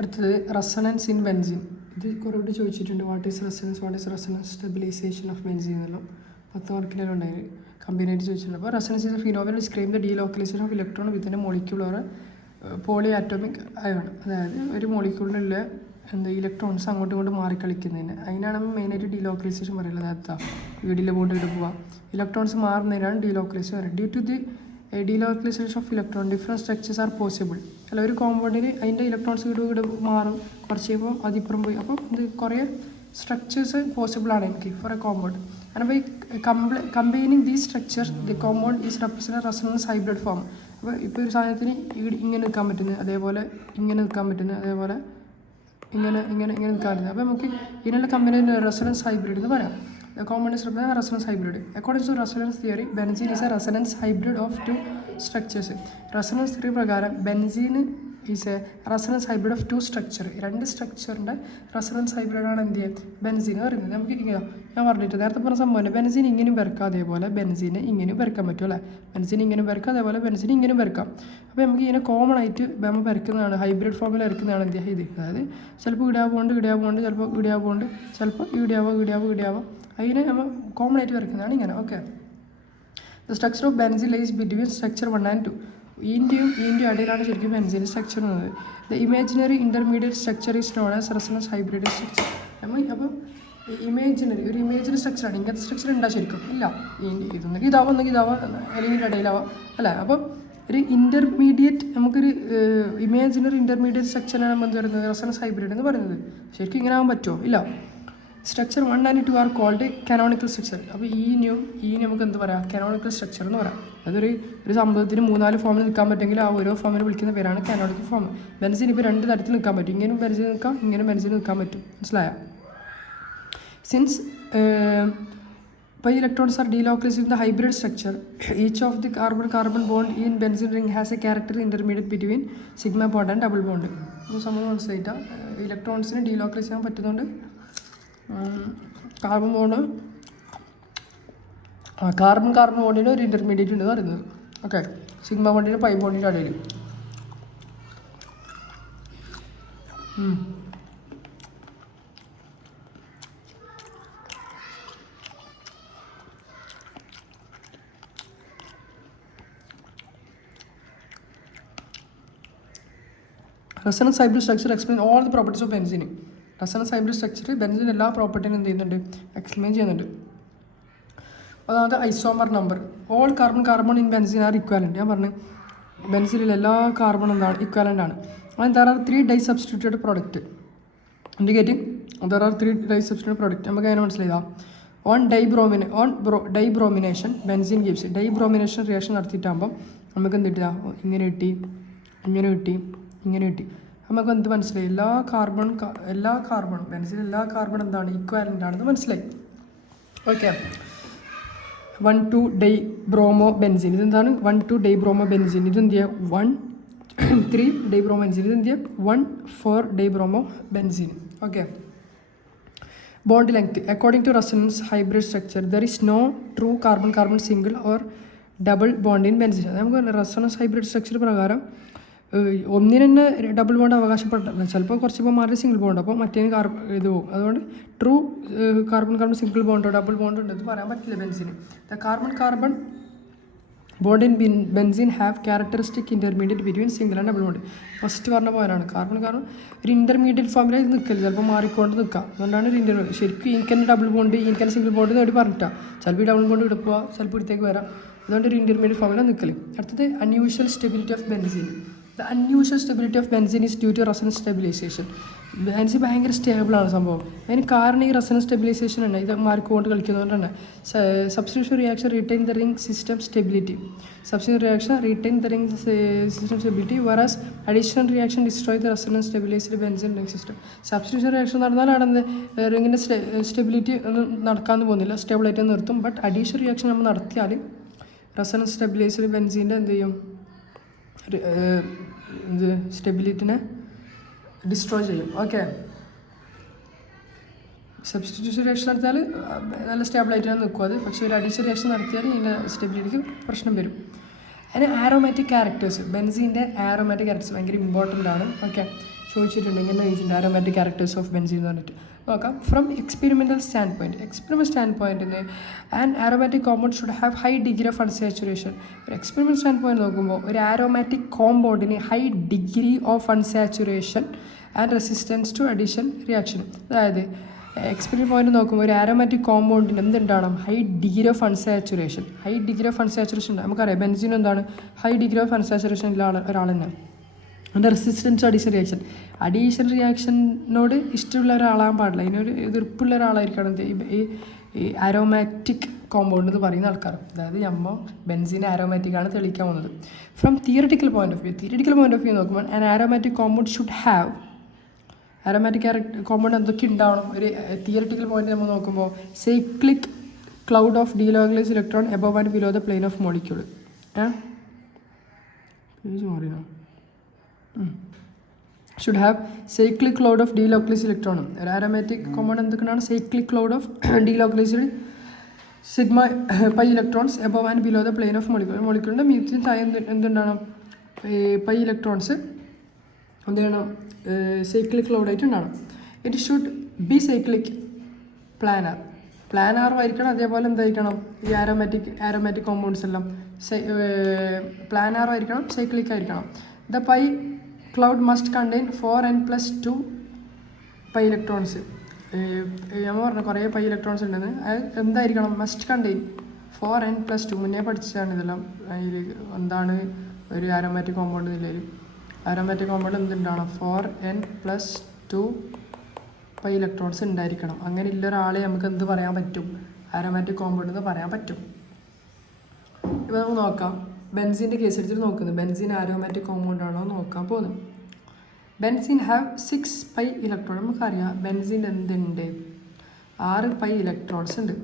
അടുത്തത് resonance in benzene. ഇത് കുറേ കൂടി ചോദിച്ചിട്ടുണ്ട്. What is resonance stabilization of benzene എന്നെല്ലാം 10 മാർക്കിനെല്ലാം ഉണ്ടായി കമ്പനിയായിട്ട് ചോദിച്ചിട്ടുണ്ട്. അപ്പോൾ resonance is a phenomenon describe the delocalization of electron within a molecule or polyatomic ion. അതായത് ഒരു മോളിക്യൂളിലുള്ള ഇലക്ട്രോൺസ് അങ്ങോട്ടും ഇങ്ങോട്ടും മാറിക്കളിക്കുന്നതിന് അതിനാണ് നമ്മൾ മെയിനായിട്ട് ഡീലോക്കലൈസേഷൻ പറയുന്നത്. അതാ വീടിലെ ബോണ്ട് ഇട്ട് പോവുക, ഇലക്ട്രോൺസ് മാറുന്നതിനാണ് ഡീലോക്കലൈസേഷൻ പറയുന്നത്. Due to the delocalization of electron different structures are possible. അല്ല, ഒരു കോമ്പൗണ്ടിന് അതിൻ്റെ ഇലക്ട്രോൺസ് ഇവിടെ മാറും, കുറച്ച് കഴിയുമ്പോൾ അതിപ്പുറം പോയി. അപ്പോൾ ഇത് കുറേ സ്ട്രക്ചേഴ്സ് പോസിബിൾ ആണ് എനിക്ക് for a compound. And by combining these structures the compound is represent resonance hybrid form. അപ്പോൾ ഇപ്പോൾ ഒരു സാധനത്തിന് ഇങ്ങനെ നിൽക്കാൻ പറ്റുന്നത്, അതേപോലെ ഇങ്ങനെ നിൽക്കാൻ പറ്റുന്നത്, അതേപോലെ ഇങ്ങനെ നിൽക്കാൻ പറ്റുന്നത്. അപ്പോൾ നമുക്ക് ഇതിനുള്ള കമ്പനി റെസണൻസ് ഹൈബ്രിഡ് എന്ന് പറയാം. The compound is represented as resonance hybrid. According to resonance theory, benzene is a resonance hybrid of two structures. Resonance theory പ്രകാരം benzene is a resonance hybrid of two structure. രണ്ട് സ്ട്രക്ചറിൻ്റെ resonance ഹൈബ്രിഡാണ് എന്ത് ചെയ്യുക benzene എന്ന് പറയുന്നത്. നമുക്ക് ഇങ്ങനെ ഞാൻ പറഞ്ഞിട്ട് നേരത്തെ പറഞ്ഞ സംഭവം ബെൻസീൻ ഇങ്ങനെയും വരക്കാം, അതേപോലെ ബെൻസീനെ ഇങ്ങനെയും വരക്കാൻ പറ്റും അല്ലേ. ബെൻസീൻ ഇങ്ങനെയും വരക്കാം, അതേപോലെ ബെൻസീൻ ഇങ്ങനെയും വരക്കാം. അപ്പോൾ നമുക്ക് ഇങ്ങനെ കോമൺ ആയിട്ട് നമ്മൾ വരക്കുന്നതാണ്, ഹൈബ്രിഡ് ഫോമിൽ വരക്കുന്നതാണ് എന്ത് ചെയ്യുക ഇത്. അതായത് ചിലപ്പോൾ ഇടാവുകൊണ്ട് ചിലപ്പോൾ ഇടാവുകൊണ്ട് ചിലപ്പോൾ ഇടാവാം അതിനെ നമ്മൾ കോമൺ ആയിട്ട് വരയ്ക്കുന്നതാണ് ഇങ്ങനെ. Okay, the structure of benzene lies between structure 1 and 2. ഈൻ്റെയും ഇടയിലാണ് ശരിക്കും ബെൻസീൻ്റെ സ്ട്രക്ചർ എന്നത്. The imaginary intermediate structure is known as resonance hybrid structure. നമ്മൾ അപ്പം ഒരു ഇമേജിനറി സ്ട്രക്ചറാണ്. ഇങ്ങനത്തെ സ്ട്രക്ചർ ഉണ്ടാ ശരിക്കും ഇല്ല. ഇതാവാം അല്ലെങ്കിൽ ഇടയിലാവാം അല്ലേ. അപ്പം ഒരു ഇൻ്റർമീഡിയറ്റ് നമുക്കൊരു ഇമേജിനറി ഇൻ്റർമീഡിയറ്റ് സ്ട്രക്ചറാണ് നമ്മൾ എന്ത് പറയുന്നത് റെസണൻസ് ഹൈബ്രിഡ് എന്ന് പറയുന്നത്. ശരിക്കും ഇങ്ങനെ ആവാൻ പറ്റുമോ? ഇല്ല. Structure 1 and 2 are called canonical structure. അപ്പോൾ ഈ നമുക്ക് എന്ത് പറയാം, കനോണിക്കൽ സ്ട്രക്ചർ എന്ന് പറയാം. അതൊരു സംഭവത്തിന് 3-4 ഫോമിൽ നിൽക്കാൻ പറ്റുമെങ്കിൽ ആ ഓരോ ഫോമിൽ വിളിക്കുന്ന പേരാണ് കനോണിക്കൽ ഫോം. ബെൻസീൻ ഇപ്പോൾ 2 തരത്തിൽ നിൽക്കാൻ പറ്റും. ഇങ്ങനെ ബെൻസീൻ നിൽക്കാം, ഇങ്ങനെ ബെൻസീൻ നിൽക്കാൻ പറ്റും. മനസ്സിലായോ? Since electrons are delocalized in the hybrid structure, each of the carbon bond in benzene ring has a character intermediate between sigma bond and double bond. ഇത് സംഭവം മനസ്സിലായിട്ടാ. ഇലക്ട്രോൺസിന് ഡീലോക്കലൈസ് ചെയ്യാൻ പറ്റുന്നുണ്ട്. കാർബൺ ബോണ്ടിന് ഒരു ഇൻ്റർമീഡിയറ്റ് ഉണ്ട് പറയുന്നത്. ഓക്കെ, സിഗ്മ ബോണ്ടിന് pi ബോണ്ടിൻ്റെ ഇടയിൽ. Resonance hybrid structure explain all the properties of benzene. Resonance hybrid structure benzene എല്ലാ പ്രോപ്പർട്ടിയും എന്ത് ചെയ്യുന്നുണ്ട്, എക്സ്പ്ലെയിൻ ചെയ്യുന്നുണ്ട്. അതായത് isomer number. All carbon in benzene are equivalent. ഞാൻ പറഞ്ഞു ബെൻസീനിൽ എല്ലാ കാർബൺ എന്താണ് ഇക്വാലൻ്റ് ആണ്. And there are 3 disubstituted product indicating there are 3 disubstituted product. നമുക്ക് അതിനെ മനസ്സിലായതാ. On dibromination benzene gives. Dibromination reaction നടത്തിയിട്ടാകുമ്പോൾ നമുക്ക് എന്ത് കിട്ടുക, ഇങ്ങനെ കിട്ടി. നമുക്ക് എന്ത് മനസ്സിലായി, എല്ലാ കാർബണും ബെൻസീൻ എല്ലാ കാർബൺ എന്താണ് ഇക്വാലൻ്റ് ആണെന്ന് മനസ്സിലായി. Okay, 1,2 dibromo benzene. ഇതെന്താണ് 1,2 ഡൈബ്രോമോ ബെൻസീൻ. ഇതെന്ത് ചെയ്യുക 1,3 ഡൈബ്രോമോ ബെൻസീൻ. ഇതെന്ത് ചെയ്യുക 1,4 dibromo benzene. Okay, bond length according to resonance hybrid structure there is no true carbon single or double bond in benzene. നമുക്ക് റെസണൻസ് ഹൈബ്രിഡ് സ്ട്രക്ചർ പ്രകാരം ഒന്നിന് തന്നെ double bond അവകാശപ്പെട്ടില്ല. ചിലപ്പോൾ കുറച്ച് മാറി സിംഗിൾ ബോണ്ട്, അപ്പോൾ മറ്റേ ഇത് പോകും. അതുകൊണ്ട് ട്രൂ കാർബൺ സിംഗിൾ ബോണ്ടോ ഡബിൾ ബോണ്ടോ ഉണ്ടെന്ന് പറയാൻ പറ്റില്ല ബെൻസീന്. The carbon bond in benzene have characteristic intermediate between single and double bond. First പറഞ്ഞ പോലെയാണ് കാർബൺ ഒരു ഇൻ്റർമീഡിയറ്റ് ഫോമിൽ നിൽക്കില്ല, ചിലപ്പോൾ മാറിക്കൊണ്ട് നിൽക്കാം. അതുകൊണ്ടാണ് ഒരു ശരിക്കും എനിക്കെന്നെ ഡബിൾ ബോണ്ട് എനിക്കെന്നെ സിംഗിൾ ബോണ്ട് നേടി പറഞ്ഞിട്ടാണ്. ചിലപ്പോൾ ഈ ഡബിൾ ബോണ്ട് ഇവിടെ പോവാം, ചിലപ്പോൾ ഇവിടത്തേക്ക് വരാം. അതുകൊണ്ട് ഒരു ഇൻ്റർമീഡിയറ്റ് ഫോമിലാണ് നിൽക്കൽ. അടുത്തത് unusual stability of benzene. The unusual stability of benzene is due to resonance stabilization. Benzene ഭയങ്കര സ്റ്റേബിളാണ് സംഭവം. അതിന് കാരണം ഈ റെസണൻസ് സ്റ്റെബിലൈസേഷൻ ഉണ്ട്. ഇത് മാർക്കൊണ്ട് കളിക്കുന്നതുകൊണ്ടാണ്. Substitution reaction retain the ring system stability. Substitution reaction retain the ring system stability whereas additional reaction destroy the resonance stabilised benzene ring system. Substitution reaction നടന്നാലാണ് റിങ്ങിൻ്റെ സ്റ്റെബിലിറ്റി ഒന്നും നടക്കാമെന്ന് പോകുന്നില്ല, സ്റ്റേബിളായിട്ട് നിർത്തും. ബട്ട് അഡീഷണൽ റിയാക്ഷൻ നമ്മൾ നടത്തിയാൽ റെസണൻസ് സ്റ്റെബിലൈസ്ഡ് ബെൻസീൻ്റെ എന്ത് ചെയ്യും, സ്റ്റെബിലിറ്റിനെ ഡിസ്ട്രോയ് ചെയ്യും. ഓക്കെ, സബ്സ്റ്റിറ്റ്യൂഷൻ റിയാക്ഷൻ നടത്തിയാൽ നല്ല സ്റ്റേബിളായിട്ടാണ് നിൽക്കും അത്. പക്ഷേ ഒരു അഡീഷണൽ റിയാക്ഷൻ നടത്തിയാൽ ഇതിൻ്റെ സ്റ്റെബിലിറ്റിക്ക് പ്രശ്നം വരും. അതിന് ആരോമാറ്റിക് ക്യാരക്ടേഴ്സ്, ബെൻസീൻ്റെ ആരോമാറ്റിക് ക്യാരക്ടേഴ്സ് ഭയങ്കര ഇമ്പോർട്ടൻ്റ് ആണ്. ഓക്കെ, ചോദിച്ചിട്ടുണ്ട് ഇങ്ങനെ ചോദിച്ചിട്ടുണ്ട് ആരോമാറ്റിക് ക്യാരക്ടേഴ്സ് ഓഫ് ബെൻസീൻ എന്ന് പറഞ്ഞിട്ട് നോക്കാം. ഫ്രം എക്സ്പെരിമെൻ്റൽ സ്റ്റാൻഡ് പോയിൻറ്റിന് and aromatic compound should have high degree of unsaturation. ഒരു എക്സ്പെരിമെൻ്റൽ സ്റ്റാൻഡ് പോയിന്റ് നോക്കുമ്പോൾ ഒരു ആരോമാറ്റിക് കോമ്പൗണ്ടിന് high degree of unsaturation and resistance to addition reaction. അതായത് എക്സ്പെരിമെൻ്റ് പോയിന്റ് നോക്കുമ്പോൾ ഒരു ആരോമാറ്റിക് കോമ്പൗണ്ടിന് എന്തുണ്ടാവണം? High degree of unsaturation. High degree of unsaturation നമുക്കറിയാം ബെൻസീൻ എന്താണ്? ഹൈ ഡിഗ്രി ഓഫ് അൺസാച്ചുറേഷൻ ഉള്ള ഒരാൾ തന്നെ. അതിൻ്റെ റെസിസ്റ്റൻസ് ടു അഡീഷൻ റിയാക്ഷനോട് ഇഷ്ടമുള്ള ഒരാളാകാൻ പാടില്ല, ഇതിനൊരു എതിർപ്പുള്ള ഒരാളായിരിക്കണം ഈ ആരോമാറ്റിക് കോമ്പൗണ്ട് എന്ന് പറയുന്ന ആൾക്കാർ. അതായത് നമ്മൾ ബെൻസീൻ ആരോമാറ്റിക് ആണ് തെളിയിക്കാൻ പോകുന്നത്. From theoretical point of view നോക്കുമ്പോൾ an aromatic compound should have aromatic compound എന്തൊക്കെ ഉണ്ടാവണം? ഒരു തിയറിറ്റിക്കൽ പോയിന്റ് നമ്മൾ നോക്കുമ്പോൾ cyclic cloud of delocalised electron above and below the plane of molecule. Page മാറിയോ? Should have cyclic cloud of delocalised electron. ഒരു aromatic compound എന്തൊക്കെയാണ്? Cyclic cloud of delocalised sigma pi electrons above and below the plane of മോളിക്യൂളിൻ്റെ മീറ്റിന് താഴെ എന്തുണ്ടാവണം? Pi electrons എന്ത് ചെയ്യണം? Cyclic ക്ലൗഡായിട്ട് ഉണ്ടാവണം. ഇറ്റ് ഷുഡ് ബി സൈക്ലിക് പ്ലാനാറും ആയിരിക്കണം. അതേപോലെ എന്തായിരിക്കണം? ഈ ആരോമാറ്റിക് കോമ്പൗണ്ട്സ് എല്ലാം പ്ലാനാറും ആയിരിക്കണം, സൈക്ലിക് ആയിരിക്കണം. The pi cloud must contain 4n+2 pi electrons. നമ്മൾ പറഞ്ഞു കുറേ പൈ ഇലക്ട്രോൺസ് ഉണ്ടെന്ന്. അത് എന്തായിരിക്കണം? Must contain 4n+2. മുന്നേ പഠിച്ചതാണ് ഇതെല്ലാം. അതിൽ എന്താണ് ഒരു ആരോമാറ്റിക് കോമ്പൗണ്ട് നിലയിൽ? ആരോമാറ്റിക് കോമ്പൗണ്ട് എന്തുണ്ടാവണം? 4n+2 പൈ ഇലക്ട്രോൺസ് ഉണ്ടായിരിക്കണം. അങ്ങനെ ഇല്ല ഒരാളെ നമുക്ക് എന്ത് പറയാൻ പറ്റും? ആരോമാറ്റിക് കോമ്പൗണ്ട് എന്ന് പറയാൻ പറ്റും. ഇപ്പോൾ നമുക്ക് നോക്കാം. ബെൻസീൻ്റെ കേസ് എടുത്തിട്ട് നോക്കുന്നത് ബെൻസീൻ ആരോമാറ്റിക് കോമ്പൗണ്ട് ആണോ നോക്കാൻ പോകുന്നത്. Benzene have 6 pi electron. നമുക്കറിയാം ബെൻസീൻ എന്തുണ്ട്? 6 പൈ ഇലക്ട്രോൺസ് ഉണ്ട്.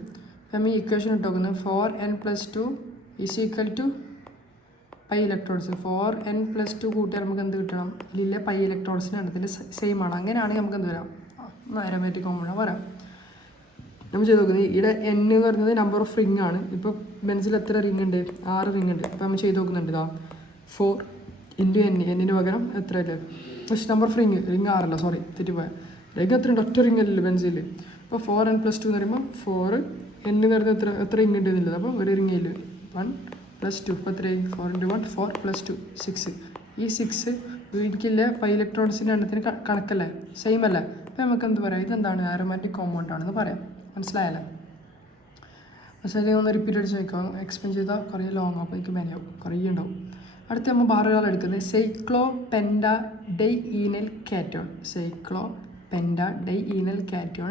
നമ്മൾ ഈ ഇക്വേഷൻ ഇട്ട് നോക്കുന്നത് 4n+2 = പൈ ഇലക്ട്രോൺസ്. 4n+2 കൂട്ടിയാൽ നമുക്ക് എന്ത് കിട്ടണം? ഇതിലെ പൈ ഇലക്ട്രോൺസിന് എണ്ണത്തിൻ്റെ സെയിം ആണ്. അങ്ങനെയാണെങ്കിൽ നമുക്ക് എന്ത് വരാം? ആരോമാറ്റിക് കോമ്പൗണ്ട് വരാം. നമ്മൾ ചെയ്ത് നോക്കുന്നത് ഇവിടെ n എന്ന് പറയുന്നത് നമ്പർ ഓഫ് റിംഗ് ആണ്. ഇപ്പോൾ ബെൻസിൽ എത്ര റിംഗ് ഉണ്ട്? 6 റിംഗ് ഉണ്ട്. അപ്പോൾ നമ്മൾ ചെയ്ത് നോക്കുന്നുണ്ട് 4 × n. എന്നിന് പകരം എത്ര അല്ലേ? First number of ring 6 sorry തെറ്റിപ്പോയ റിംഗ് എത്ര ഉണ്ട്? ഒറ്റ റിംഗ് അല്ലല്ലോ ബെൻസിൽ. അപ്പോൾ 4n+2 എന്ന് പറയുമ്പോൾ 4 n എന്ന് പറയുന്നത് എത്ര റിംഗ് ഉണ്ട് എന്നുള്ളത്. അപ്പോൾ ഒരു റിംഗിൽ 1+2 ഇപ്പോൾ എത്രയായി? 4 × 1 4 + 2 6. ഈ 6 വീട്ടിലെ പൈ ഇലക്ട്രോൺസിൻ്റെ എണ്ണത്തിന് കണക്കല്ലേ? സെയിം അല്ലേ? അപ്പോൾ നമുക്ക് എന്ത് പറയാം? ഇതെന്താണ്? ആരോമാറ്റിക് കോമ്പൗണ്ട് ആണെന്ന് പറയാം. മനസ്സിലായല്ലേ? മനസ്സിലായി ഒന്ന് റിപ്പീറ്റ് അടിച്ച് നോക്കാം. എക്സ്പ്ലെയിൻ ചെയ്താൽ കുറേ ലോങ് അപ്പോൾ എനിക്ക് മേനെയാവും, കുറേ ഉണ്ടാവും. അടുത്ത് നമ്മൾ ബാറുകൾ എടുക്കുന്നത് സൈക്ലോ പെൻഡ ഡൈ ഈനൽ കാറ്റോൺ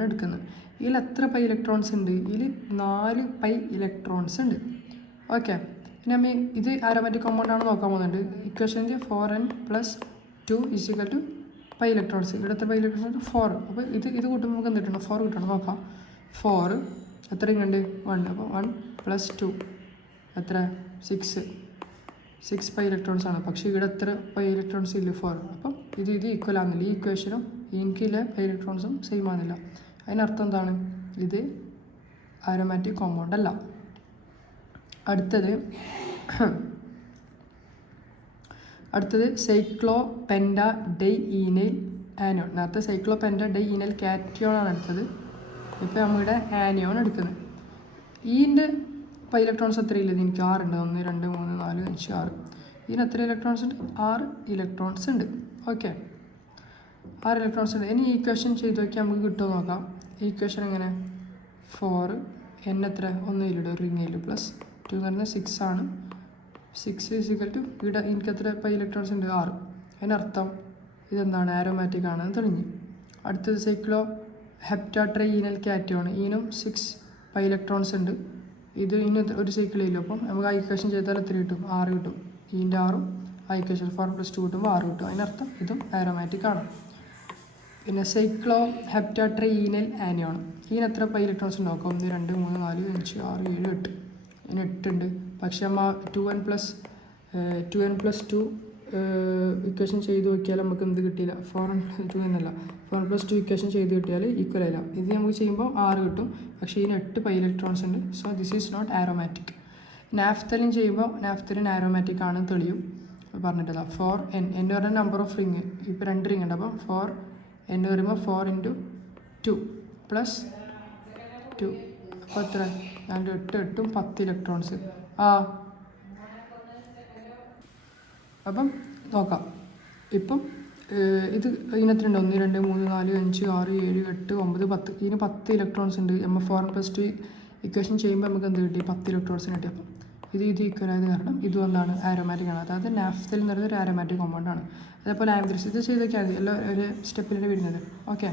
എടുക്കുന്നത്. ഇതിൽ എത്ര പൈ ഇലക്ട്രോൺസ് ഉണ്ട്? ഇതിൽ 4 പൈ ഇലക്ട്രോൺസ് ഉണ്ട്. ഓക്കെ. പിന്നെ നമ്മൾ ഇത് ആരോമാറ്റിക് കോമ്പൗണ്ട് ആണ് നോക്കാൻ പോകുന്നുണ്ട്. ഇക്വേഷനിൽ 4n+2 = പൈ ഇലക്ട്രോൺസ്. ഇവിടെ എത്ര പൈ ഇലക്ട്രോൺസ്? 4. അപ്പോൾ ഇത് കൂട്ടുമ്പോൾ നമുക്ക് എന്ത് കിട്ടണം? 4 കിട്ടണം. നോക്കാം. 4 എത്ര ഉണ്ട്? 1. അപ്പോൾ 1+2 എത്ര? 6 പൈ ഇലക്ട്രോൺസ് ആണ്. പക്ഷേ ഇവിടെ എത്ര പൈ ഇലക്ട്രോൺസ് ഇല്ല? 4. അപ്പം ഇത് ഈക്വൽ ആകുന്നില്ല. ഈ ഇക്വേഷനും എനിക്കില്ല പൈ ഇലക്ട്രോൺസും സെയിം ആകുന്നില്ല. അതിനർത്ഥം എന്താണ്? ഇത് ആരോമാറ്റിക് കോമ്പൗണ്ട് അല്ല. അടുത്തത് സൈക്ലോ പെൻഡ ഡൈ ഈനൈൽ ആനിയോൺ. നേരത്തെ സൈക്ലോ പെൻഡ ഡൈ ഈനൈൽ കാറ്റയോൺ ആണ് എടുത്തത്. ഇപ്പോൾ നമ്മളുടെ ആനിയോൺ എടുക്കുന്നത്. ഇതിൻ്റെ പൈ ഇലക്ട്രോൺസ് എത്രയില്ല? എനിക്ക് 6 ഉണ്ട്. 1 2 3 4 5 6. ഇതിന് എത്ര ഇലക്ട്രോൺസ് ഉണ്ട്? 6 ഇലക്ട്രോൺസ് ഉണ്ട്. ഓക്കെ, 6 ഇലക്ട്രോൺസ് ഉണ്ട്. ഇനി ഈ ഇക്വേഷൻ ചെയ്ത് നോക്കിയാൽ നമുക്ക് കിട്ടുമോ നോക്കാം. ഈ ഇക്വേഷൻ എങ്ങനെ? 4 n എത്ര? 1 ഇല്ല, ഒരു റിംഗിൽ +2 എന്ന് പറയുന്നത് 6 ആണ്. 6 = ഇവിടെ എനിക്ക് എത്ര പൈ ഇലക്ട്രോൺസ് ഉണ്ട്? 6. അതിനർത്ഥം ഇതെന്താണ്? ആരോമാറ്റിക് ആണെന്ന് തെളിഞ്ഞു. അടുത്തത് സൈക്ലോ ഹെപ്റ്റാട്രൈ ഈനൽ കാറ്റയോൺ. ഈനും 6 പൈ ഇലക്ട്രോൺസ് ഉണ്ട്. ഇതിന് ഒരു സൈക്കിളില്ല. അപ്പം നമുക്ക് ആ ഇക്വേഷൻ ചെയ്താൽ എത്ര കിട്ടും? 6 കിട്ടും. ഇതിൻ്റെ 6ഉം ആ ഇക്വേഷൻ 4+2 കിട്ടുമ്പോൾ 6 കിട്ടും. അതിനർത്ഥം ഇതും ആരോമാറ്റിക് ആണ്. പിന്നെ സൈക്ലോ ഹെപ്റ്റാട്രൈ ഈനൽ ആനിയോൺ. ഇതിന് എത്ര പൈ ഇലക്ട്രോൺസ് നോക്കാം? 1 2 3 4 5 6 7 8. ഇതിന് 8 ഉണ്ട്. പക്ഷേ നമ്മൾ 2n+2 ഇക്വേഷൻ ചെയ്ത് നോക്കിയാൽ നമുക്ക് എന്ത് കിട്ടിയില്ല? 4n+2 എന്നല്ല, 4+2 ഇക്വേഷൻ ചെയ്ത് കിട്ടിയാൽ ഈക്വൽ ആയില്ല. ഇത് നമുക്ക് ചെയ്യുമ്പോൾ 6 കിട്ടും. പക്ഷേ ഇതിന് 8 പൈ ഇലക്ട്രോൺസ് ഉണ്ട്. So this is not aromatic. Naphthalene ചെയ്യുമ്പോൾ നാഫ്തലിൻ ആരോമാറ്റിക് ആണെന്ന് തെളിയും. പറഞ്ഞിട്ടില്ല. ഫോർ എൻ എന്ന് പറഞ്ഞാൽ നമ്പർ ഓഫ് റിങ്. ഇപ്പോൾ 2 റിങ് ഉണ്ട്. അപ്പം 4 എന്ന് പറയുമ്പോൾ 4 × 2 പ്ലസ് 2 അപ്പോൾ എത്ര? 8 8 10 ഇലക്ട്രോൺസ്. അപ്പം നോക്കാം. ഇപ്പം ഇത് ഇതിനകത്തുണ്ട് 1 2 3 4 5 6 7 8 9 10. ഇതിന് 10 ഇലക്ട്രോൺസ് ഉണ്ട്. Mf4+2 ഇക്വേഷൻ ചെയ്യുമ്പോൾ നമുക്ക് എന്ത് കിട്ടി? 10 ഇലക്ട്രോൺസിന് കിട്ടി. അപ്പം ഇത് ഈക്വൽ ആയത് കാരണം ഇതും എന്താണ്? ആരോമാറ്റിക് ആണ്. അതായത് നാഫ്തലിൻ എന്ന് പറയുന്നത് ഒരു ആരോമാറ്റിക് കോമ്പൗണ്ട് ആണ്. അതേപോലെ ആംഗ്രിസ് ഇത് ചെയ്തൊക്കെയാണ് എല്ലാം ഒരു സ്റ്റെപ്പിലാണ് വരുന്നത്. ഓക്കെ.